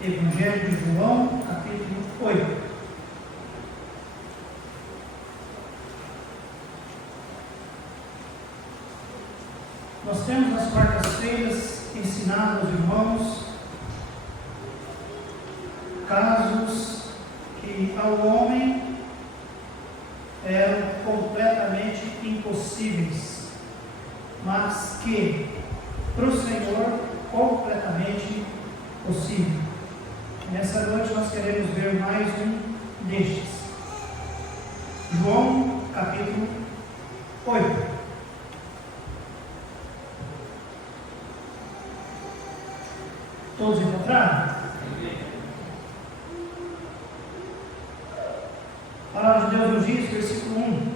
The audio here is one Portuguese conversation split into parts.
Evangelho de João, capítulo 8. Nós temos nas quartas-feiras ensinado aos irmãos casos que ao homem eram completamente impossíveis, mas que para o Senhor completamente possível. Nessa noite nós queremos ver mais um destes. João capítulo 8. Todos encontraram? A palavra de Deus nos diz, versículo 1.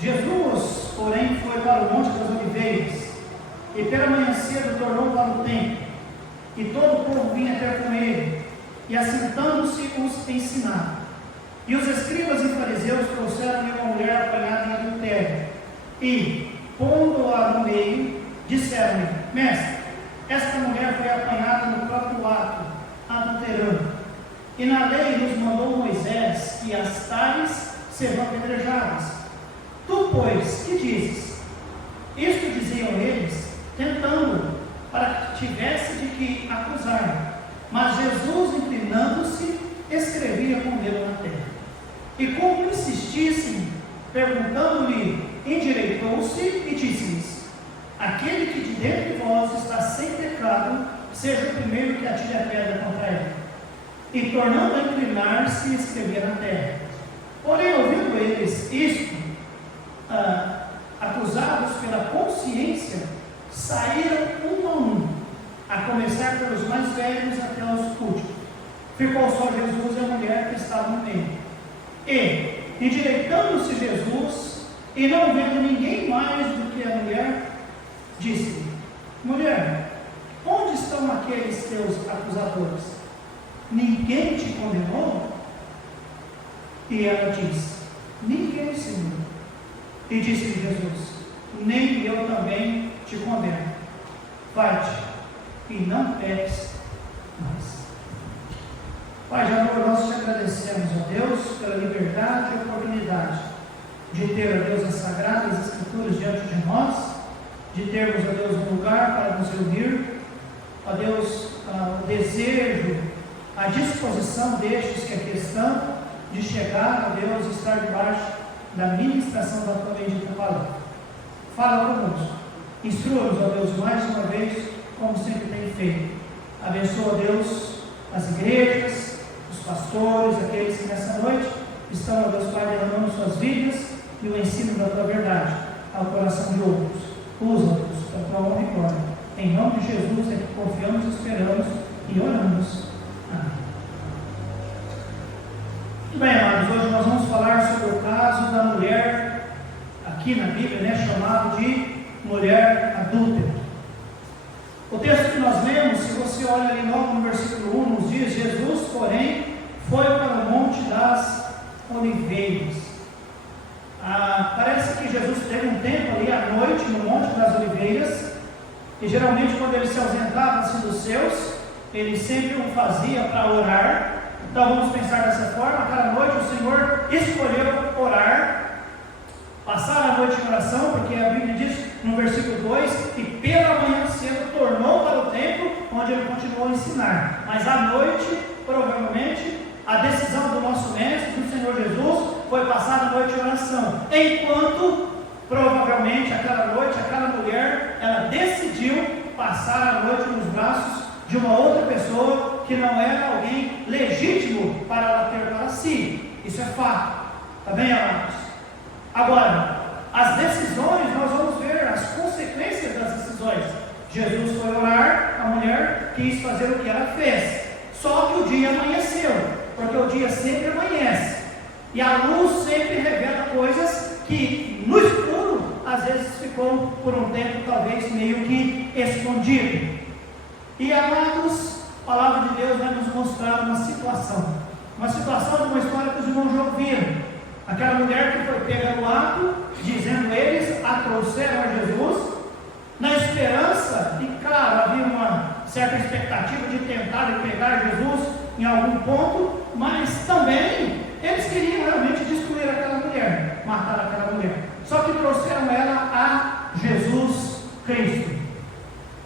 Jesus, porém, foi para o Monte das Oliveiras, e pela manhã cedo tornou para o templo, e todo o povo vinha ter com ele, e assentando-se os ensinava. E os escribas e fariseus trouxeram-lhe uma mulher apanhada em adultério, e, pondo-a no meio, disseram-lhe: Mestre, esta mulher foi apanhada no próprio ato, adulterando. E na lei nos mandou Moisés que as tais sejam apedrejadas. Tu, pois, que dizes? Isto diziam eles, tentando, para que tivesse de que acusar. Mas Jesus, inclinando-se, escrevia com o dedo na terra. E como insistissem, perguntando-lhe, endireitou-se e disse-lhes: Aquele que de dentro de vós está sem pecado, seja o primeiro que atire a pedra contra ele. E tornando a inclinar-se, escrevia na terra. Porém, ouvindo eles isto, acusados pela consciência, saíram um, a começar pelos mais velhos até os últimos. Ficou só Jesus e a mulher que estava no meio. E, endireitando-se Jesus, e não vendo ninguém mais do que a mulher, disse: Mulher, onde estão aqueles teus acusadores? Ninguém te condenou? E ela disse: Ninguém, Senhor. E disse-lhe Jesus: Nem eu também te condeno. Vai-te e não peques mais. Pai de amor, nós te agradecemos, ó Deus, pela liberdade e oportunidade de ter, ó Deus, as sagradas escrituras diante de nós, de termos, ó Deus, um lugar para nos reunir, ó Deus, o desejo, a disposição destes que aqui estão, de chegar, ó Deus, e estar debaixo da ministração da tua bendita palavra. Fala conosco, instrua-nos, ó Deus, mais uma vez, como sempre tem feito. Abençoa, ó Deus, as igrejas, os pastores, aqueles que nessa noite estão, ó Deus, Pai, derramando suas vidas e o ensino da tua verdade ao coração de outros. Usa-nos para a tua honra e glória. Em nome de Jesus é que confiamos, esperamos e oramos. Amém. Muito bem, amados, hoje nós vamos falar sobre o caso da mulher, aqui na Bíblia, chamado de mulher adúltera. O texto que nós lemos, se você olha ali logo no versículo 1, nos diz: Jesus, porém, foi para o Monte das Oliveiras. Parece que Jesus teve um tempo ali à noite no Monte das Oliveiras, e geralmente quando ele se ausentava assim dos seus, ele sempre o fazia para orar. Então vamos pensar dessa forma: aquela noite o Senhor escolheu orar, passar a noite em oração, porque a Bíblia diz no versículo 2, que pela manhã cedo tornou para o templo, onde ele continuou a ensinar. Mas à noite, provavelmente, a decisão do nosso mestre, do Senhor Jesus, foi passar a noite em oração, enquanto provavelmente aquela noite, aquela mulher, ela decidiu passar a noite nos braços de uma outra pessoa que não era alguém legítimo para ela ter para si. Isso é fato. Está bem, amados? Agora, as decisões, nós vamos ver as consequências das decisões. Jesus foi orar, a mulher quis fazer o que ela fez. Só que o dia amanheceu, porque o dia sempre amanhece. E a luz sempre revela coisas que no escuro, às vezes ficou por um tempo talvez meio que escondido. E amados, a palavra de Deus vai nos mostrar uma situação de uma história que os irmãos já ouviram. Aquela mulher que foi pega no ato, dizendo eles, a trouxeram a Jesus, na esperança, e claro, havia uma certa certa expectativa de tentar e pegar Jesus em algum ponto, mas também eles queriam realmente destruir aquela mulher, matar aquela mulher. Só que trouxeram ela a Jesus Cristo.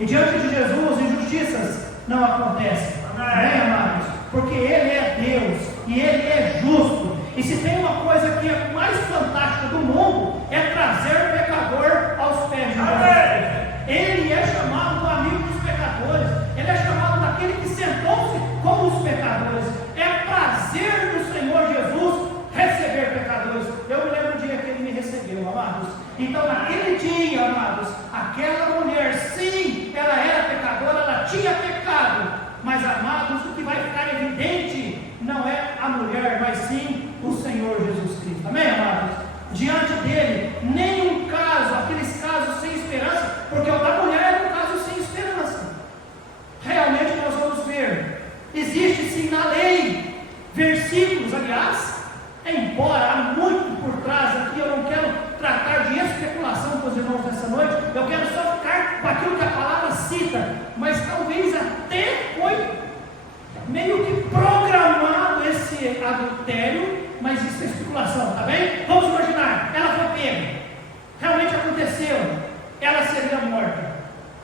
E diante de Jesus, injustiças não acontecem. Amém, amados? Porque Ele é Deus e Ele é justo. E se tem uma coisa que é mais fantástica do mundo, é trazer o pecador aos pés de Jesus. Ele é chamado do amigo dos pecadores. Ele é chamado daquele que sentou-se com os pecadores. É prazer do Senhor Jesus receber pecadores. Eu me lembro do dia que Ele me recebeu, amados. Então naquele dia, amados, aquela mulher, sim, ela era pecadora, ela tinha pecado. Mas, amados, o que vai ficar evidente não é a mulher, mas sim o Senhor Jesus Cristo. Amém, amados? Diante dele, nenhum caso, aqueles casos sem esperança, porque o da mulher era um caso sem esperança. Realmente nós vamos ver, existe sim na lei, versículos, aliás, embora há muito por trás aqui, eu não quero tratar de especulação com os irmãos nessa noite, eu quero só ficar com aquilo que a palavra cita, mas talvez até foi meio que programado esse adultério, mas isso é especulação, tá bem? Vamos imaginar, ela foi pega, realmente aconteceu, ela seria morta.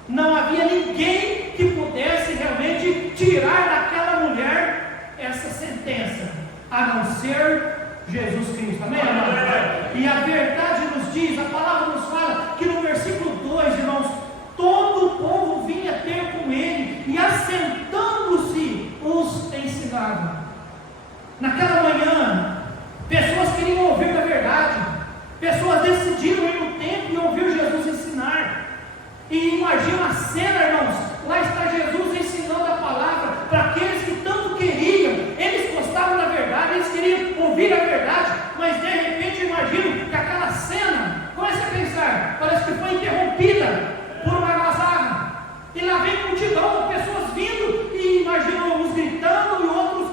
Não havia ninguém que pudesse realmente tirar daquela mulher essa sentença, a não ser Jesus Cristo, amém, amado? E a verdade nos diz, a palavra nos fala que no versículo 2, irmãos, todo o povo vinha ter com ele e assentando-se os ensinava. Naquela manhã, pessoas queriam ouvir a verdade, pessoas decidiram ir no templo e ouvir Jesus ensinar. E imagina a cena, irmãos, lá está Jesus ensinando a palavra para aqueles que tanto queriam, eles gostavam da verdade, eles queriam ouvir a verdade, mas de repente imagino que aquela cena, comece a pensar, parece que foi interrompida por uma algazarra, e lá vem multidão de pessoas vindo, e imaginam uns gritando, e outros,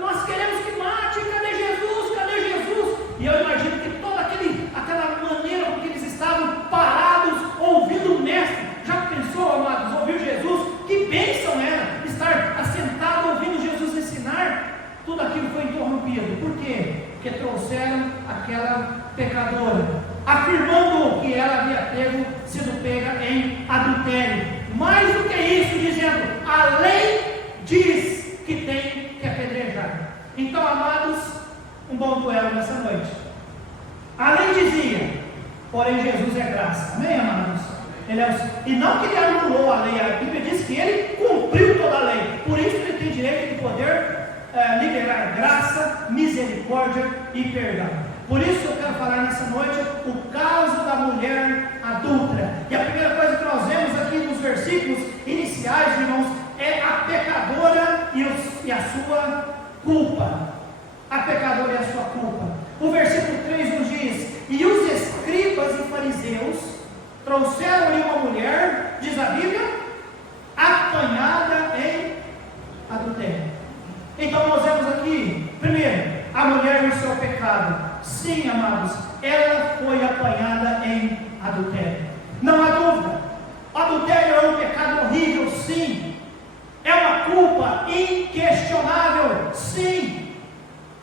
nós queremos que mate, cadê Jesus, cadê Jesus? E eu imagino que toda aquela maneira com que eles estavam parados, ouvindo o mestre. Já pensou, amados, ouvir Jesus? Que bênção era estar assentado ouvindo Jesus ensinar. Tudo aquilo foi interrompido. Por quê? Porque trouxeram aquela pecadora, afirmando que ela havia sido pega em adultério. Mais do que isso, dizendo, a lei diz que tem que apedrejar. Então, amados, um bom duelo nessa noite. A lei dizia, porém Jesus é graça. Amém, amados? E não que ele anulou a lei, a Bíblia diz que ele cumpriu toda a lei. Por isso ele tem direito de poder liberar graça, misericórdia e perdão. Por isso eu quero falar nessa noite o caso da mulher adúltera. E a primeira coisa que nós vemos aqui nos versículos iniciais, irmãos, é a pecadora e a sua culpa. A pecadora e a sua culpa. O versículo 3 nos diz, e os escribas e fariseus trouxeram-lhe uma mulher, diz a Bíblia, apanhada em adultério. Então nós vemos aqui, primeiro, a mulher no seu pecado. Sim, amados, ela foi apanhada em adultério. Não há dúvida, adultério é um pecado horrível, sim. É uma culpa inquestionável, sim.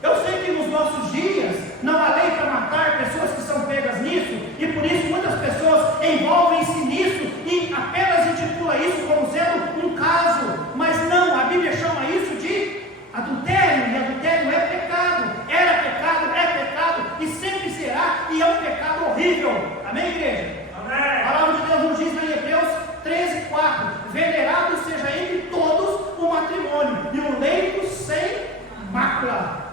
Eu sei que nos nossos dias não há lei para matar pessoas que são pegas nisso, e por isso muitas pessoas envolvem-se nisso e apenas intitula isso como sendo um caso, mas não, a Bíblia chama isso de adultério, e adultério é pecado, era pecado, é pecado, e sempre será, e é um pecado horrível. Amém, igreja? Amém. A palavra de Deus nos diz em Hebreus 13:4, venerado seja entre todos o matrimônio, e o leito sem mácula.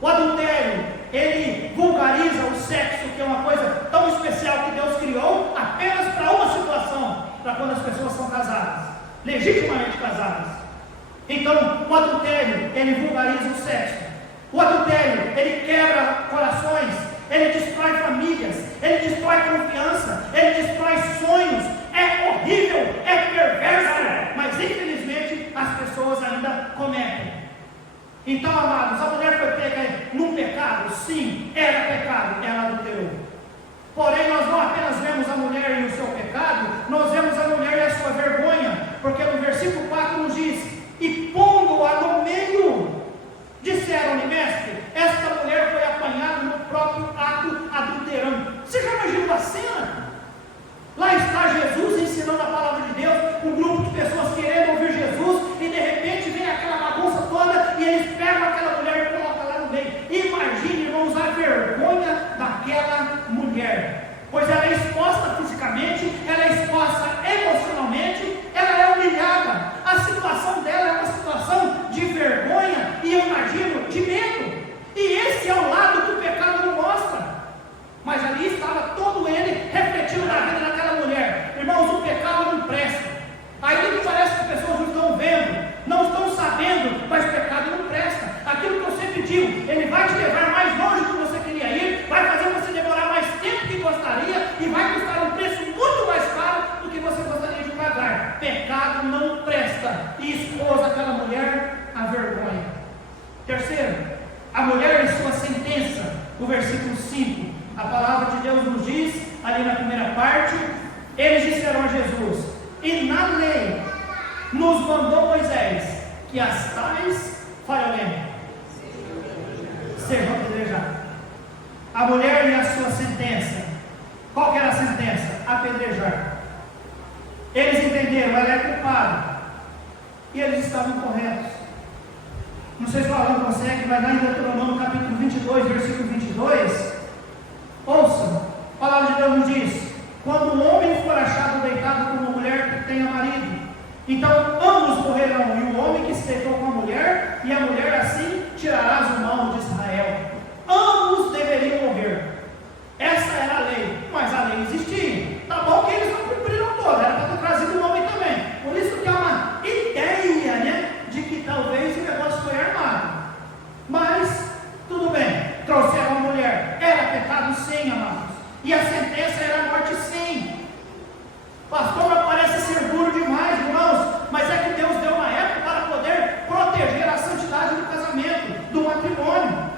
O adultério, ele vulgariza o sexo, que é uma coisa tão especial que Deus criou apenas para uma situação, para quando as pessoas são casadas, legitimamente casadas. Então, o adultério, ele vulgariza o sexo. O adultério, ele quebra corações, ele destrói famílias, ele destrói confiança, ele destrói sonhos. É horrível, é perverso, mas infelizmente as pessoas ainda cometem. Então, amados, a mulher foi pega num pecado? Sim, era pecado, ela adulterou. Porém, nós não apenas vemos a mulher e o seu pecado, nós vemos a mulher e a sua vergonha, porque no versículo pecado não presta e expôs aquela mulher à vergonha. Terceiro, a mulher e sua sentença. O versículo 5, a palavra de Deus nos diz, ali na primeira parte, eles disseram a Jesus: e na lei nos mandou Moisés que as tais falharem sejam apedrejadas. A mulher e a sua sentença. Qual que era a sentença? Apedrejar. Eles entenderam, ela é culpada, e eles estavam corretos. Não sei se o Alan consegue, mas lá em Deuteronômio capítulo 22, versículo 22, ouça, a palavra de Deus nos diz: quando um homem for achado deitado com uma mulher que tenha marido, então ambos morrerão, e o homem que se deitou com a mulher, e a mulher assim tirarás o mal de Israel. Ambos deveriam morrer. Essa era a lei, mas a lei existia. Tá bom que eles não cumpriram toda, era para ter trazido o homem também. Por isso que há uma ideia, né, de que talvez o negócio foi armado. Mas, tudo bem, trouxeram a mulher. Era pecado sim, amados. E a sentença era a morte sim. Pastor, mas parece ser duro demais, irmãos. Mas é que Deus deu uma época para poder proteger a santidade do casamento, do matrimônio.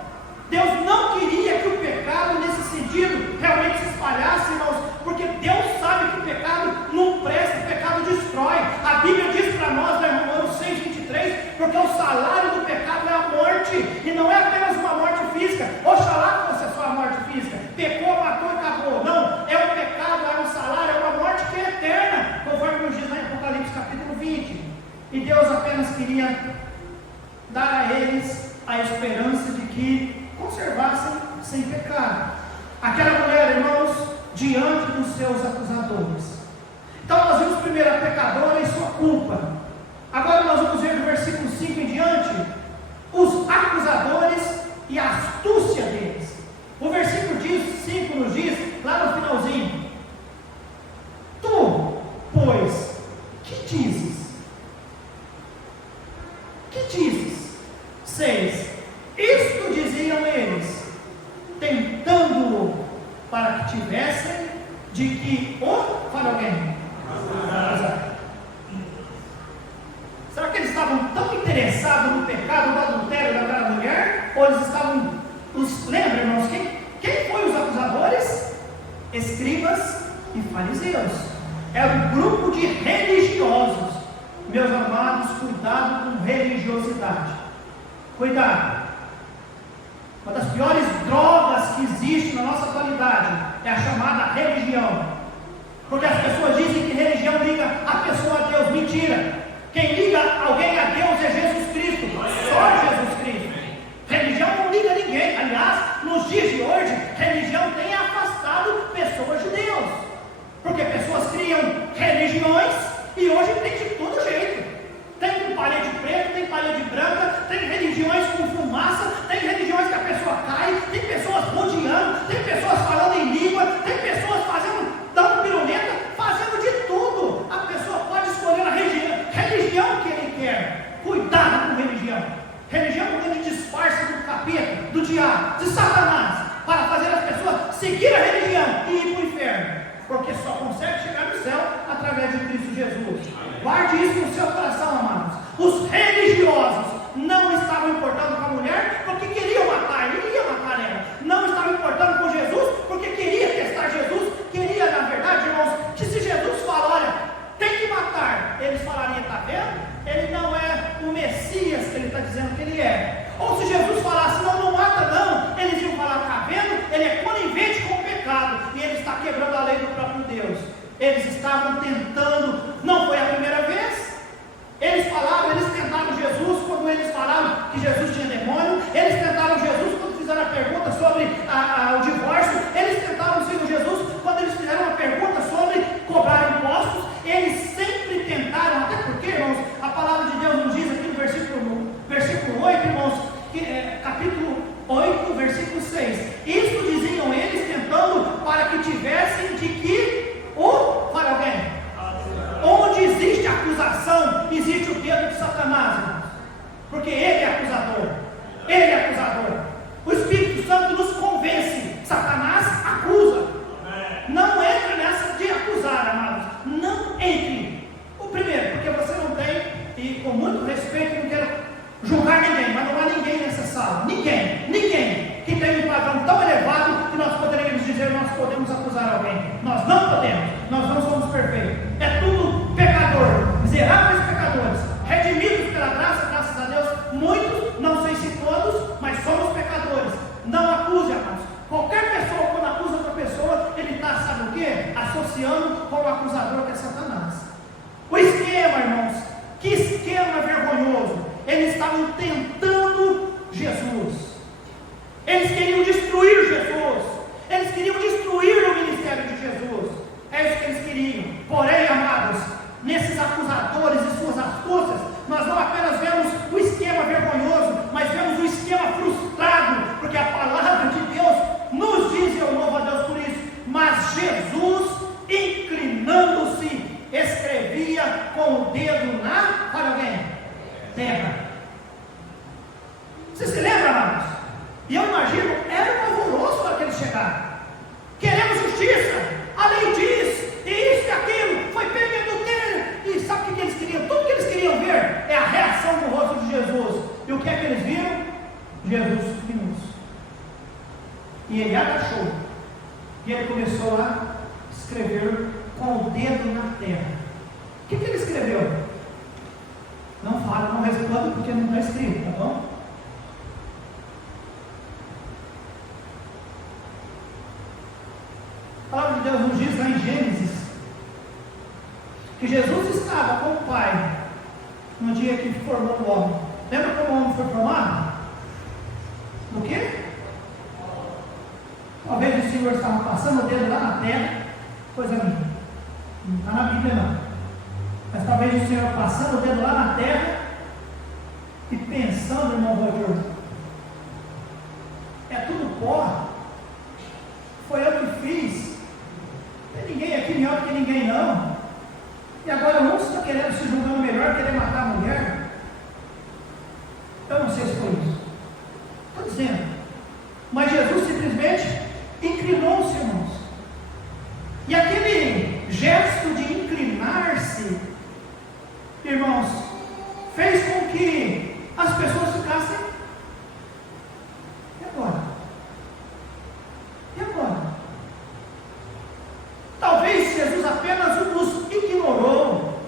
Deus não queria que o pecado, nesse sentido, realmente se espalhasse, irmãos, porque Deus sabe que o pecado não presta, o pecado destrói. A Bíblia diz para nós, em Romanos 6,23, porque o salário do pecado é a morte, e não é apenas uma morte física. Oxalá fosse só a morte física, pecou, matou e acabou. Não, é um pecado, é um salário, é uma morte que é eterna, conforme nos diz na Apocalipse capítulo 20. E Deus apenas queria dar a eles a esperança de que conservassem sem pecado. Aquela mulher, irmãos, diante dos seus acusadores. Então nós vimos primeiro a pecadora e sua culpa. Agora nós vamos ver do versículo 5 em diante os acusadores e a astúcia deles. O versículo 5 nos diz, lá no finalzinho: tu, pois, que dizes? Que dizes? 6. Isto diziam eles, tentando-o, para que tivessem de que o alguém. Será que eles estavam tão interessados no pecado do adultério daquela mulher? Ou eles estavam, lembra, irmãos, quem foi os acusadores? Escribas e fariseus. Era um grupo de religiosos. Meus amados, cuidado com religiosidade. Cuidado. Uma das piores drogas que existe na nossa atualidade é a chamada religião. Porque as pessoas dizem que religião liga a pessoa a Deus. Mentira. Quem liga alguém a Deus é Jesus Cristo. Só Jesus Cristo. Religião não liga ninguém. Aliás, nos dias de hoje, religião tem afastado pessoas de Deus. Porque pessoas criam religiões e hoje tem de todo jeito. Tem com parede preta, tem parede branca, tem religiões com fumaça, tem religiões que a pessoa cai, tem pessoas rodeando, tem pessoas falando em língua, tem pessoas dando pironeta, fazendo de tudo. A pessoa pode escolher a religião que ele quer. Cuidado com religião. Religião é um grande disfarce do capeta, do diabo, de Satanás, para fazer as pessoas seguir a religião e ir para o inferno. Porque só consegue chegar no céu através de Cristo Jesus. Guarde isso no seu coração, amados. Os religiosos não estavam importando com a mulher porque queriam matar, ele ia matar ela. Não estavam importando com Jesus porque queria testar Jesus. Queria, na verdade, irmãos, que se Jesus fala, olha, tem que matar, eles falariam, está vendo? Ele não é o Messias que ele está dizendo que ele é. Ou se Jesus falasse, não mata não, eles iam falar, está vendo? Ele é conivente com o pecado e ele está quebrando a lei do próprio Deus. Eles estavam tentando, não foi a primeira vez. Eles tentaram Jesus quando eles falaram que Jesus tinha demônio. Eles tentaram Jesus quando fizeram a pergunta sobre o divórcio. Eles tentaram Jesus quando eles fizeram uma pergunta sobre cobrar impostos. Eles sempre tentaram, até porque, irmãos, a palavra de Deus nos diz aqui no versículo 8, irmãos, capítulo 8, versículo 6. Isto diziam eles tentando para que tivessem de que para alguém. Onde existe acusação, existe o dedo de Satanás, irmãos. Porque ele é acusador. Ele é acusador. O Espírito Santo nos convence. Satanás acusa. Não entre nessa de acusar, amados. Não entre. O primeiro, porque você não Que esquema vergonhoso! Eles estavam tentando Jesus. Eles queriam destruir Jesus. Eles queriam destruir o ministério de Jesus. É isso que eles queriam. Porém, amados, nesses acusadores e suas astúcias, nós não apenas vemos o esquema vergonhoso, mas vemos o esquema frustrado, porque a palavra de Deus nos diz, eu louvo a Deus por isso, mas Jesus, inclinando-se, escrevia com o dedo na, para alguém, terra. Você se lembra, amados? E eu imagino, era um alvoroço para que eles chegaram. Queremos justiça, a lei diz, e isso e aquilo, foi pego dele. E sabe o que eles queriam? Tudo que eles queriam ver é a reação do rosto de Jesus. E o que é que eles viram? Jesus minúsculo. E ele agachou. E ele começou a escrever com o dedo na terra. O que ele escreveu? Não fala, não responda porque não está escrito, tá bom? A palavra de Deus nos diz lá em Gênesis que Jesus estava com o Pai no dia que formou o homem. Lembra como o homem foi formado? No quê? Talvez o Senhor estava passando o dedo lá na terra, coisa minha, não está na Bíblia não, mas talvez o Senhor passando o dedo lá na terra e pensando, irmão Roger, é tudo pó, foi eu que fiz, não tem ninguém aqui melhor do que ninguém não, e agora um está querendo se julgando melhor, querer matar a mulher. Eu não sei se foi isso, estou dizendo, mas Jesus simplesmente inclinou-se, irmãos. E aquele gesto de inclinar-se, irmãos, fez com que as pessoas ficassem. E agora? E agora? Talvez Jesus apenas os ignorou,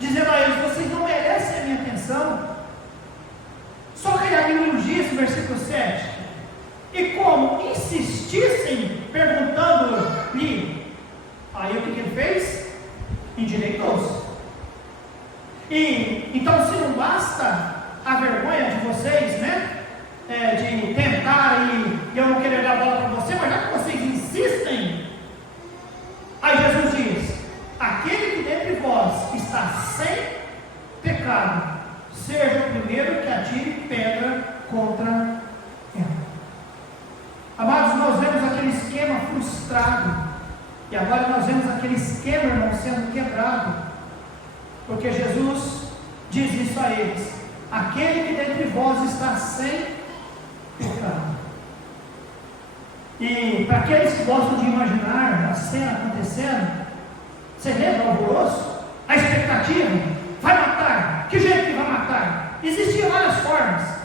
dizendo a eles: vocês não merecem a minha atenção. Só que a Bíblia nos diz, versículo 7. E como insistissem perguntando-lhe, aí o que ele fez? Endireitou-se. E então, se não basta a vergonha de vocês, né? De tentar e eu não querer dar bola para você, mas já que vocês insistem, aí Jesus diz: aquele que dentre vós está sem pecado, seja o primeiro que atire pedra contra ela. Amados, nós vemos aquele esquema frustrado, e agora nós vemos aquele esquema, irmão, sendo quebrado, porque Jesus diz isso a eles: aquele que dentre vós está sem pecado. E para aqueles que gostam de imaginar a cena acontecendo, você lembra o alvoroço? A expectativa, vai matar, que jeito que vai matar? Existiam várias formas.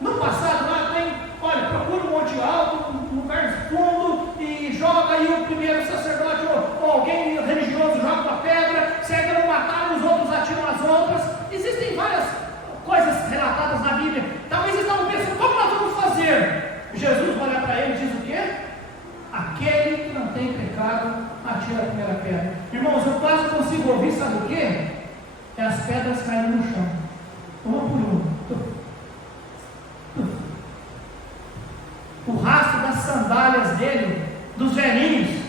No passado lá tem, olha, procura um monte alto, um lugar fundo e joga aí o primeiro sacerdote ou alguém religioso joga uma pedra, se ainda não mataram, os outros atiram as outras. Existem várias coisas relatadas na Bíblia. Talvez eles estavam pensando: como nós vamos fazer? Jesus vai olhar para ele e diz o quê? Aquele que não tem pecado, atira a primeira pedra. Irmãos, eu quase consigo ouvir, sabe o quê? É as pedras caindo no chão, uma por uma. O rastro das sandálias dele, dos velhinhos,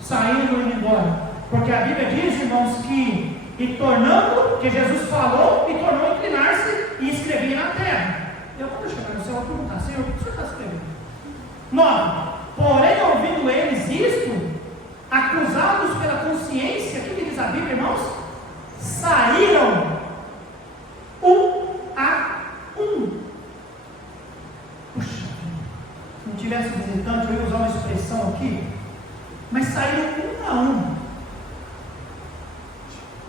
saindo e indo embora. Porque a Bíblia diz, irmãos, que tornando, que Jesus falou e tornou a inclinar-se e escrevia na terra. Eu vou chegar no céu e perguntar: Senhor, o que o Senhor está escrevendo? 9. Porém, ouvindo eles isto, acusados pela consciência, o que diz a Bíblia, irmãos? Saíram um a um. Puxa, se não tivesse visitante, eu ia usar uma expressão aqui, mas saíram um a um.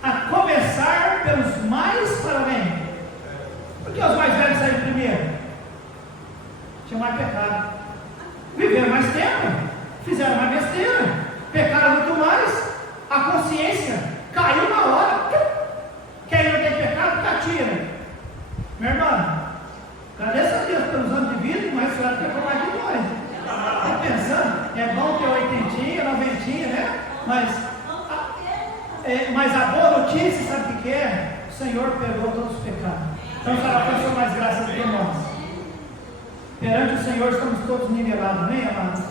A começar pelos mais para bem. Por que os mais velhos saíram primeiro? Tinha mais pecado. Viveram mais tempo, fizeram mais besteira, pecaram muito mais, a consciência caiu na hora. Quem não tem pecado, que atira. Meu irmão, agradeço a Deus pelos anos de vida, mas o senhor pecou mais de nós. Está pensando? É bom ter 80, 90, né? Mas a boa notícia, sabe o que é? o Senhor perdoa todos os pecados. Então ela alcançou mais graça do que nós. Perante o Senhor estamos todos nivelados, amém, amados?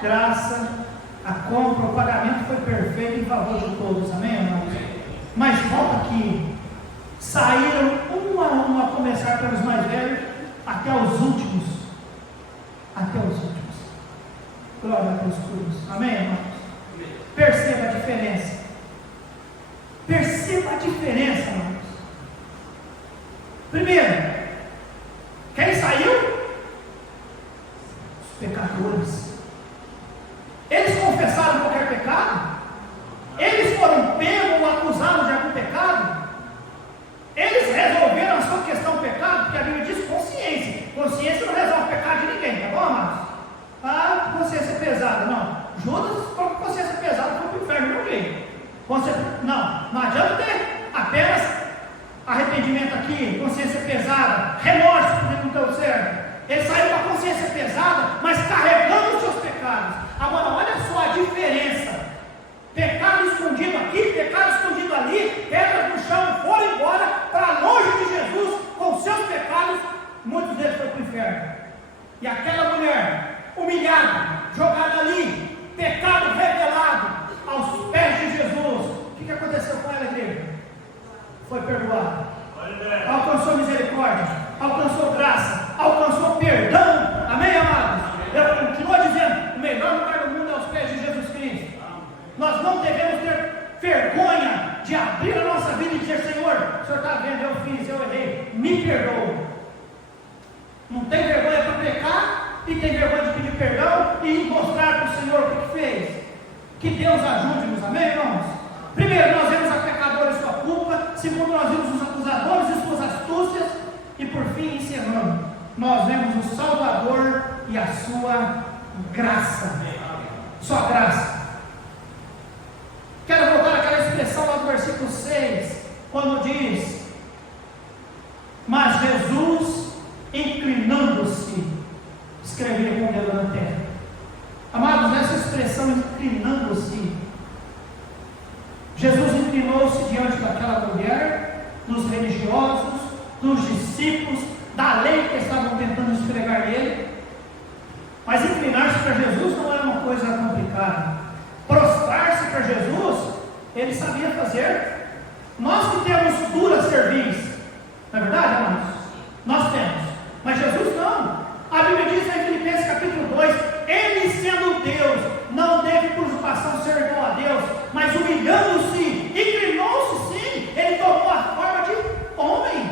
Graça, a compra, o pagamento foi perfeito em favor de todos, amém, amados? Mas volta aqui, saíram um a começar pelos mais velhos, até os últimos. Até os últimos. Glória a Deus por isso, amém, amados? Perceba a diferença. Perceba a diferença, amados. Primeiro, quem saiu? Os pecadores. Eles confessaram qualquer pecado? Eles foram pegos ou acusados de algum pecado? Eles resolveram a sua questão pecado? Porque a Bíblia diz consciência. Consciência não resolve o pecado de ninguém, tá bom, amados? Ah, consciência pesada. Não. Judas, com consciência pesada, foi para o inferno, não veio. Não adianta ter apenas arrependimento aqui, consciência pesada, remorso porque não deu certo. Ele saiu com a consciência pesada, mas carregando os seus pecados. Agora, olha só a diferença: pecado escondido aqui, pecado escondido ali, pedras no chão, foram embora para longe de Jesus com seus pecados. Muitos deles foram para o inferno. E aquela mulher humilhada, jogada ali, pecado revelado aos pés de Jesus, o que aconteceu com ela, igreja? Foi perdoada, alcançou misericórdia, alcançou graça, alcançou perdão, amém, amados? Eu continuo dizendo, o melhor lugar do mundo é aos pés de Jesus Cristo. Nós não devemos ter vergonha de abrir a nossa vida e dizer: Senhor, o Senhor está vendo, eu fiz, eu errei, me perdoa. Não tem vergonha para pecar e tem vergonha de pedir perdão e mostrar para o Senhor o que fez. Que Deus ajude-nos, amém, irmãos? Primeiro, nós vemos a pecadores sua culpa. Segundo, nós vemos os acusadores e suas astúcias. E por fim, encerrando, nós vemos o Salvador e a sua graça. Sua graça. Quero voltar àquela expressão lá do versículo 6, quando diz: mas Jesus, inclinando-se, escrevia com o dedo na terra. Amados, nessa expressão inclinando-se, Jesus inclinou-se diante daquela mulher, dos religiosos, dos discípulos, da lei que estavam tentando esfregar ele. Mas inclinar-se para Jesus não era uma coisa complicada. Prostrar-se para Jesus, ele sabia fazer. Nós que temos duras cerviz, não é verdade, amados? Nós temos, mas Jesus não. A Bíblia diz em Filipenses capítulo 2: ele sendo Deus, não teve por usurpação ser igual a Deus, mas humilhando-se, inclinou-se sim. Ele tomou a forma de homem.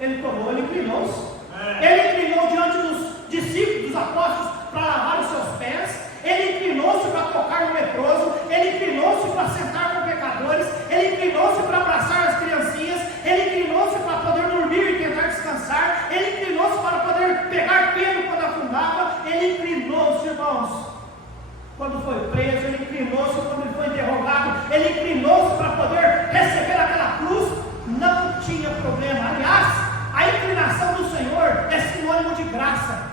Ele inclinou-se. Ele inclinou diante dos discípulos, dos apóstolos, para lavar os seus pés. Ele inclinou-se para tocar no leproso. Ele inclinou-se para sentar com pecadores. Ele inclinou-se para abraçar as criancinhas. Ele inclinou-se para poder dormir e tentar descansar. Ele inclinou-se para poder pegar Pedro quando afundava. Ele inclinou-se, irmãos, quando foi preso. Ele inclinou-se quando ele foi interrogado. Ele inclinou-se para poder receber aquela cruz. Não tinha problema. Aliás, a inclinação do Senhor é sinônimo de graça.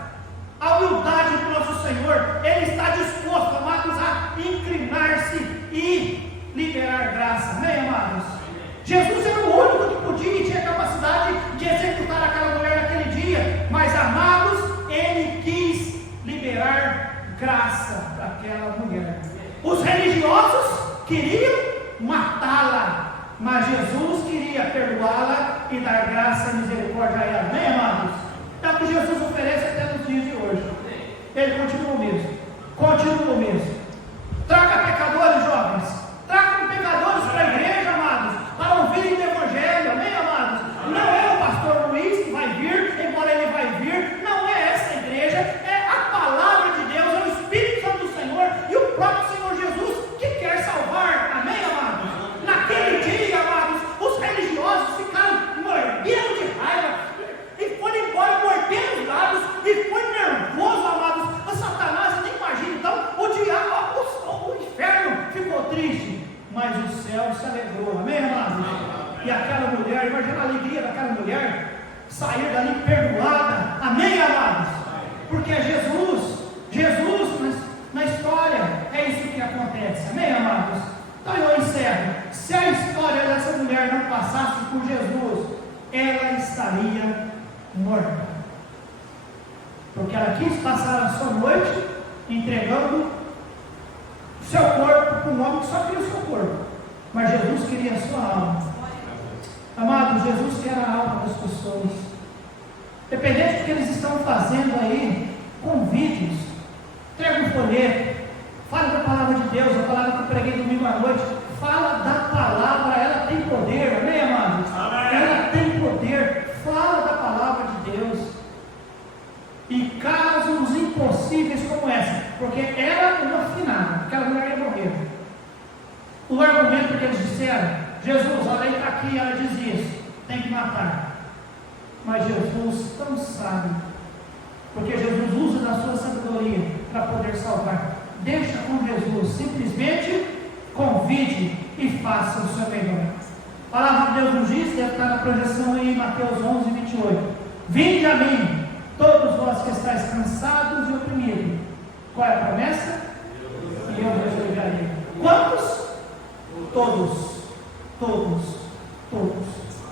A humildade do nosso Senhor, Ele está disposto, amados, a inclinar-se e liberar graça, amém, amados? Jesus era o único que podia e tinha capacidade de executar aquela mulher naquele dia, mas, amados, Ele quis liberar graça para aquela mulher. Os religiosos queriam matá-la, mas Jesus queria perdoá-la e dar graça e misericórdia a ela, amém, amados? É o que Jesus oferece até nos dias de hoje. Ele continua o mesmo. Continua o mesmo. Traga pecadores, jovens. Traga pecadores para a igreja, amados, para ouvirem o Evangelho, amém, amados? Não é o pastor Luiz que vai vir, embora ele vai vir. Não é essa igreja. É a palavra de Deus, é o Espírito Santo do Senhor e o próprio Senhor Jesus que quer salvar, amém, amados? Naquele dia, amados, os religiosos ficaram mordendo de raiva e foram embora mordendo os lábios e foi nervoso, amados. O Satanás, você nem imagina, então o diabo, o inferno ficou triste, mas o céu se alegrou, amém, amados? E aquela mulher, imagina a alegria daquela mulher sair dali perdoada, amém, amados? Porque é Jesus na história, é isso que acontece, amém, amados? Então eu encerro. Se a história dessa mulher mulher não passasse por Jesus, ela estaria morta. Porque ela quis passar a sua noite entregando o seu corpo para um homem que só queria o seu corpo. Mas Jesus queria a sua alma. Amado, Jesus quer a alma das pessoas. Dependente do que eles estão fazendo aí, convide-os. Entrega um folheto. Fala da palavra de Deus, a palavra que eu preguei domingo à noite. Fala da palavra, ela tem poder, amém, amados? Ela tem poder. Fala da palavra de Deus. E casos impossíveis como essa, porque era uma finada, aquela mulher ia morrer. O argumento que eles disseram, Jesus, a lei está aqui, ela diz isso, tem que matar. Mas Jesus tão sabe, porque Jesus usa da sua sabedoria para poder salvar. Deixa com Jesus, simplesmente convide e faça o seu melhor. A palavra de Deus nos diz, deve estar na projeção aí em Mateus 11, 28. Vinde a mim, todos vós que estáis cansados e oprimidos. Qual é a promessa? E eu vos aliviarei. Quantos? Todos.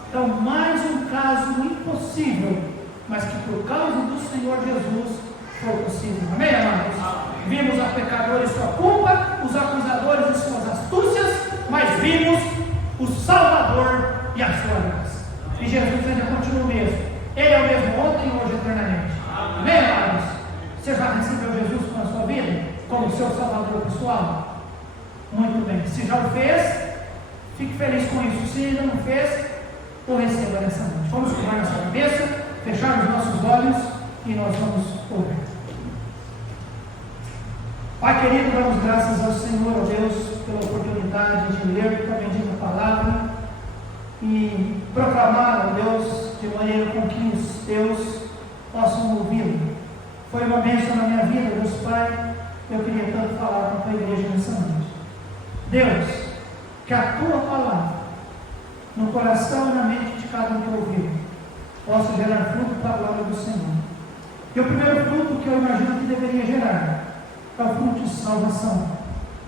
Então, mais um caso impossível, mas que por causa do Senhor Jesus foi possível. Amém, amados? Vimos a pecadores sua culpa, os acusadores e suas astúcias, mas vimos o Salvador e a sua graça. E Jesus ainda continua o mesmo. Ele é o mesmo ontem, hoje, eternamente. Amém, amados? Você já recebeu Jesus na sua vida como seu Salvador pessoal? Muito bem. Se já o fez, fique feliz com isso. Se ainda não fez, o receba nessa noite. Vamos curvar nossa cabeça, fechar os nossos olhos e nós vamos orar. Pai querido, damos graças ao Senhor, ó Deus, pela oportunidade de ler tua bendita palavra e proclamar, ó Deus, de maneira com que os teus possam ouvi-lo. Foi uma bênção na minha vida, Deus Pai. Eu queria tanto falar com a tua igreja nessa noite. Deus, que a tua palavra, no coração e na mente de cada um que ouviu, possa gerar fruto para a glória do Senhor. E o primeiro fruto que eu imagino que deveria gerar é o fruto de salvação.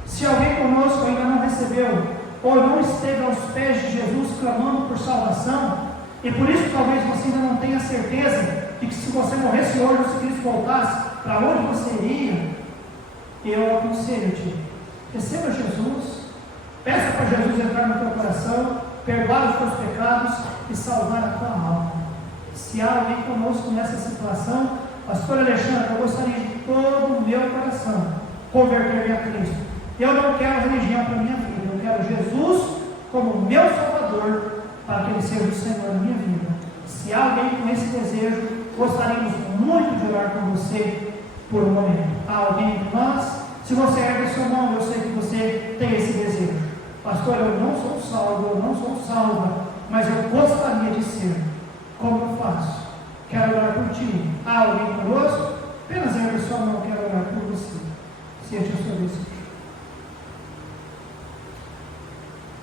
Se alguém conosco ainda não recebeu, ou não esteve aos pés de Jesus clamando por salvação, e por isso talvez você ainda não tenha certeza de que se você morresse hoje, se Cristo voltasse, para onde você iria, eu aconselho-te, receba Jesus, peça para Jesus entrar no teu coração, perdoar os teus pecados e salvar a tua alma. Se há alguém conosco nessa situação, pastor Alexandre, eu gostaria de todo o meu coração converter-me a Cristo. Eu não quero religião para a minha vida, eu quero Jesus como meu Salvador, para que Ele seja o Senhor da minha vida. Se há alguém com esse desejo, gostaríamos muito de orar com você por um momento. Há alguém entre nós? Se você ergue sua mão, eu sei que você tem esse desejo. Pastor, eu não sou salvo, eu não sou salva, mas eu gostaria de ser. Como eu faço? Quero orar por ti. Há alguém conosco? Apenas ergue sua mão, quero orar por você. Seja o seu desejo.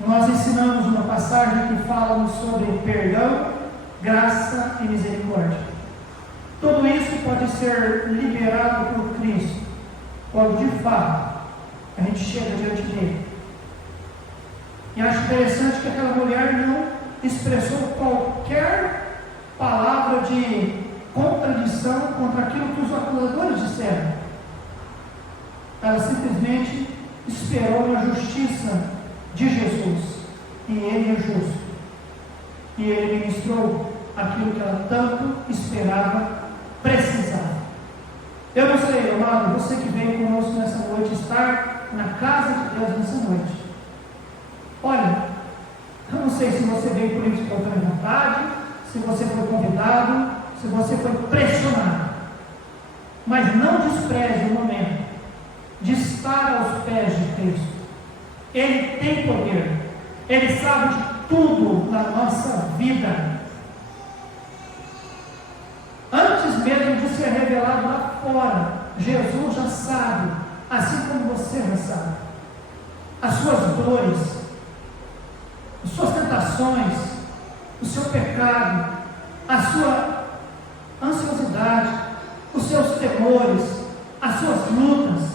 Nós ensinamos uma passagem que fala sobre perdão, graça e misericórdia. Tudo isso pode ser liberado por Cristo, quando de fato a gente chega diante dele. E acho interessante que aquela mulher não expressou qualquer palavra de contradição contra aquilo que os acusadores disseram. Ela simplesmente esperou na justiça de Jesus, e Ele é justo, e Ele ministrou aquilo que ela tanto esperava, precisava. Eu não sei, amado, você que veio conosco nessa noite, estar na casa de Deus nessa noite. Olha, eu não sei se você veio por isso por outra vontade, se você foi convidado, se você foi pressionado, mas não despreze o momento de estar aos pés de Cristo. Ele tem poder, Ele sabe de tudo na nossa vida. Antes mesmo de ser revelado lá fora, Jesus já sabe, assim como você já sabe, as suas dores, as suas tentações, o seu pecado, a sua ansiosidade, os seus temores, as suas lutas,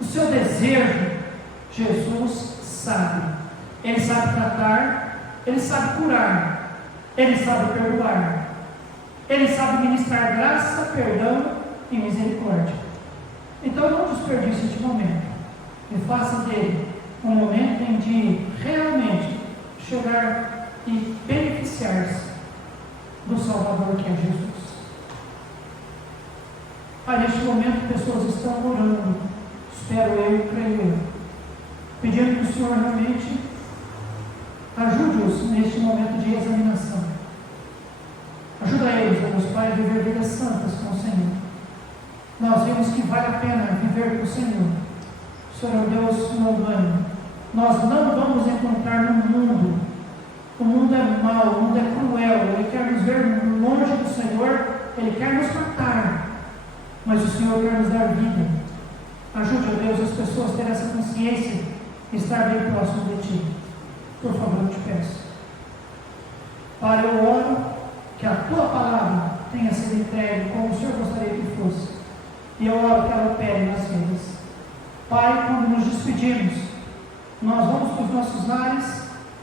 o seu desejo. Jesus sabe. Ele sabe tratar Ele sabe curar, Ele sabe perdoar, Ele sabe ministrar graça, perdão e misericórdia. Então não desperdice este momento e faça dele um momento em de realmente chegar e beneficiar-se do Salvador que é Jesus. Neste momento pessoas estão orando, espero eu e creio eu, pedindo que o Senhor realmente ajude-os neste momento de examinação. Ajuda eles, ó Deus Pai, a viver vidas santas com o Senhor. Nós vimos que vale a pena viver com o Senhor. O Senhor é um Deus humano. Nós não vamos encontrar no mundo. O mundo é mau, o mundo é cruel. Ele quer nos ver longe do Senhor, Ele quer nos matar. Mas o Senhor quer nos dar vida. Ajude, ó Deus, as pessoas a terem essa consciência e estar bem próximo de Ti. Por favor, eu te peço. Pai, eu oro que a Tua palavra tenha sido entregue como o Senhor gostaria que fosse. E eu oro que ela opere nas vidas. Pai, quando nos despedimos, nós vamos para os nossos lares.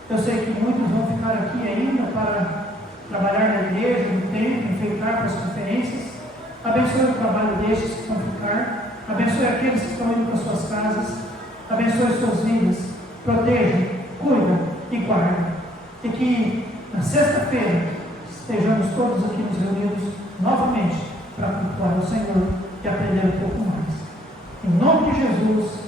Eu sei que muitos vão ficar aqui ainda para trabalhar na igreja, no templo, enfeitar para as conferências. Abençoe o trabalho destes que vão ficar. Abençoe aqueles que estão indo para suas casas. Abençoe suas vidas. Proteja, cuida e guarda. E que na sexta-feira estejamos todos aqui nos reunidos novamente para cultuar o Senhor e aprender um pouco mais. Em nome de Jesus.